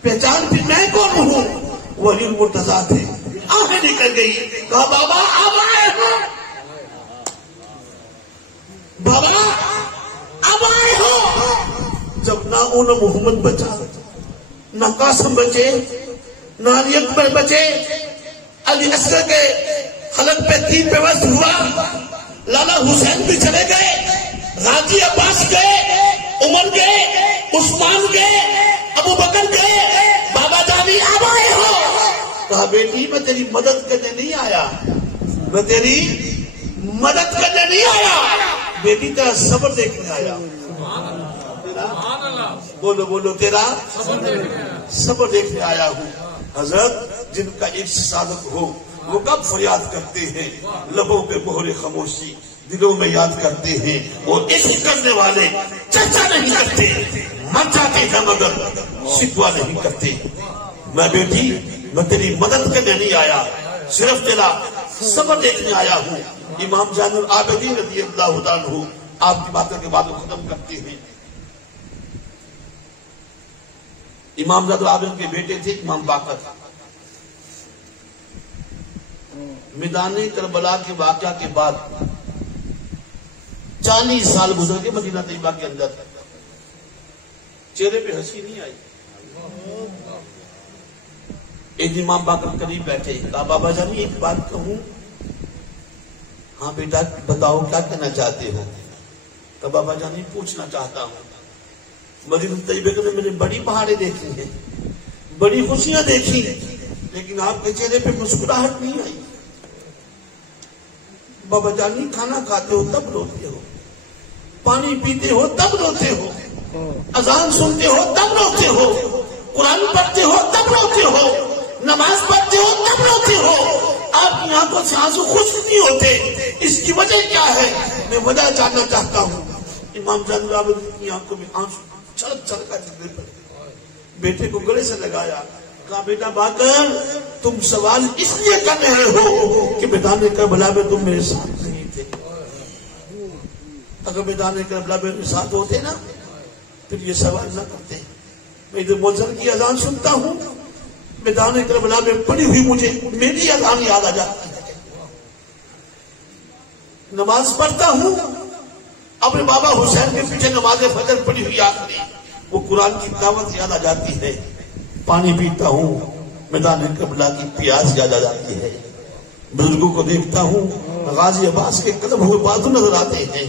پہچان پھر میں کون ہوں؟ وہ علی المرتضیٰ تھے۔ آنکھیں نکل گئی، کہا بابا اب آئے ہو، بابا اب آئے ہو۔ جب نہ انہوں محمد بچا، نہ قاسم بچے، نہ علی اکبر بچے، علی اصغر کے خلق پہ تین پہ وصل ہوا، لالا حسین بھی چلے گئے، غازی عباس گئے، عمر گئے، عثمان گئے، ابو بکر گئے، بابا جانی اب آئے ہو۔ کہا بیٹی میں تیری مدد کرنے نہیں آیا، میں تیری مدد کرنے نہیں آیا، بیٹی تیرا صبر دیکھنے آیا۔ بولو بولو، تیرا صبر دیکھنے آیا ہوں۔ حضرت جن کا ایک صادق ہو وہ کب فریاد کرتے ہیں، لبوں پہ مہر خاموشی، دلوں میں یاد کرتے ہیں، اور عشق کرنے والے چرچا نہیں کرتے، مر جاتے ہیں مگر شکوہ نہیں کرتے۔ میں بیٹی میں تیری مدد کرنے نہیں آیا، صرف تیرا صبر دیکھنے آیا ہوں۔ امام زین العابدین رضی اللہ عنہ آپ کی باتوں کے بعد ختم کرتے ہیں۔ امام زین العابدین کے بیٹے تھے امام باقر۔ میدان کربلا کے واقعہ کے بعد 40 سال گزر کے مدینہ طیبہ کے اندر چہرے پہ ہنسی نہیں آئی۔ ایک امام باقر قریب بیٹھے، کہا بابا جان ایک بات کہوں؟ ہاں بیٹا بتاؤ کیا کہنا چاہتے ہو؟ کہا بابا جان پوچھنا چاہتا ہوں، مدینہ طیبہ میں میں نے بڑی پہاڑیں دیکھی ہیں، بڑی خوشیاں دیکھی، لیکن آپ کے چہرے پہ مسکراہٹ نہیں آئی۔ بابا جانی کھانا کھاتے ہو تب روتے ہو، پانی پیتے ہو تب روتے ہو، اذان سنتے ہو تب روتے ہو، قرآن پڑھتے ہو تب روتے ہو، نماز پڑھتے ہو تب روتے ہو، آپ کی آنکھوں سے آنسو خشک نہیں ہوتے، اس کی وجہ کیا ہے؟ میں وجہ جاننا چاہتا ہوں۔ امام زین العابدین کی آنکھوں میں آنسو چھلک چھلک چلنے پڑے، بیٹے کو گلے سے لگایا، کہا بیٹا باقر تم سوال اس لیے کر رہے ہو کہ میدان کربلا میں تم میرے ساتھ نہیں تھے، اگر میدان کربلا میں میرے ساتھ ہوتے نا پھر یہ سوال نہ کرتے۔ میں ادھر مؤذن کی اذان سنتا ہوں، میدان کربلا میں پڑی ہوئی مجھے میری اذان یاد آ جاتی ہے، نماز پڑھتا ہوں اپنے بابا حسین کے پیچھے نماز فجر پڑھی ہوئی آخری وہ قرآن کی دعوت یاد آ جاتی ہے، پانی پیتا ہوں میدان کربلا کی پیاس یاد آ جاتی ہے، بزرگوں کو دیکھتا ہوں غازی عباس کے قلم ہوئے بازو نظر آتے ہیں،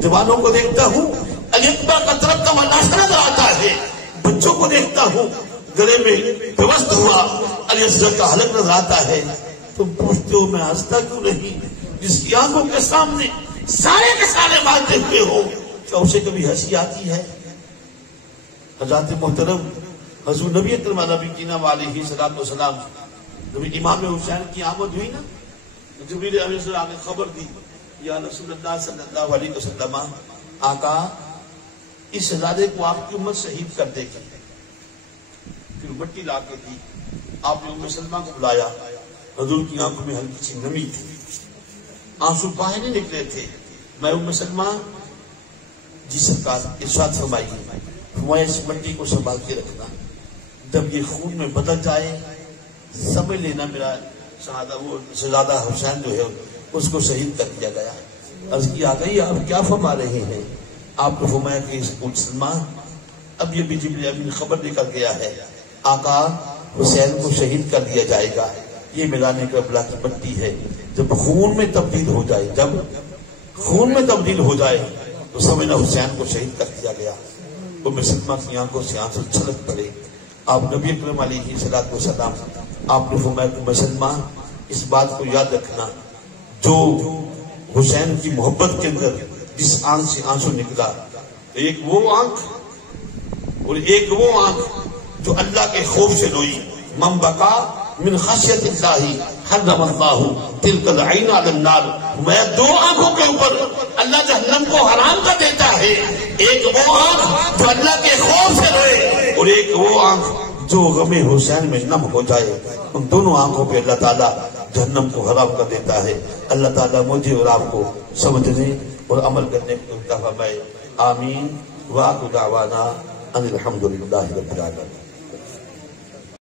جوانوں کو دیکھتا ہوں علی اکبر کا طرف کا مناظر نظر آتا ہے، بچوں کو دیکھتا ہوں گلے میں پیوست ہوا علی اصغر کا حلق نظر آتا ہے۔ تم پوچھتے ہو میں ہنستا کیوں نہیں؟ جس کی آنکھوں کے سامنے سارے کے سارے باتیں ہوئے ہو، کیا اسے کبھی ہنسی آتی ہے؟ حضرات محترم، حضور نبی اکرم نبی کی نام علیہ الصلوۃ والسلام، جب امام حسین کی آمد ہوئی نا، جبریل علیہ السلام نے خبر دی، یا رسول اللہ صلی اللہ علیہ وسلم، آقا اس شہزادے کو آپ کی امت شہید کر دے گی۔ پھر مٹی لا کے دی، آپ نے ام سلمہ کو بلایا، حضور کی آنکھوں میں ہلکی سی نمی تھی، آنسو باہر نہیں نکلے تھے۔ میں ام سلمہ جی سرکار ارشاد فرمائیے، فرمایا اس مٹی کو سنبھال کے رکھنا، جب یہ خون میں بدل جائے سمجھ لینا میرا شہزادہ حسین جو ہے اس کو شہید کر دیا گیا۔ عرض کی آ گئی آپ کیا فرما رہے ہیں؟ آپ نے فرمایا کہ ام سلمہ اب یہ بھی جبریل امین خبر لے کر گیا ہے، آقا حسین کو شہید کر دیا جائے گا، یہ میدان کربلا کی مٹی ہے، جب خون میں تبدیل ہو جائے، جب خون میں تبدیل ہو جائے تو سمجھنا حسین کو شہید کر دیا گیا۔ ام سلمہ کی آنکھوں سے آنسو چھلک پڑے۔ آپ نبی اکرم علیہ الصلوۃ والسلام آپ نے فرمایا کہ ام سلمہ اس بات کو یاد رکھنا، جو حسین کی محبت کے اندر جس آنکھ سے آنسو نکلا، ایک وہ آنکھ اور ایک وہ آنکھ جو اللہ کے خوف سے روئی، من بقا من خشیت اللہ حرم اللہ تلک العین علی النار، میں دو آنکھوں کے اوپر اللہ جہنم کو حرام کر دیتا ہے، ایک وہ آنکھ جو اللہ کے خوف سے روئے اور ایک وہ آنکھ جو غم حسین میں نم ہو جائے، ان دونوں آنکھوں پہ اللہ تعالیٰ جہنم کو حرام کر دیتا ہے۔ اللہ تعالیٰ مجھے اور آپ کو سمجھنے اور عمل کرنے کو فرمائے، آمین۔ وآخر دعوانا ان الحمد للہ رب العالمین۔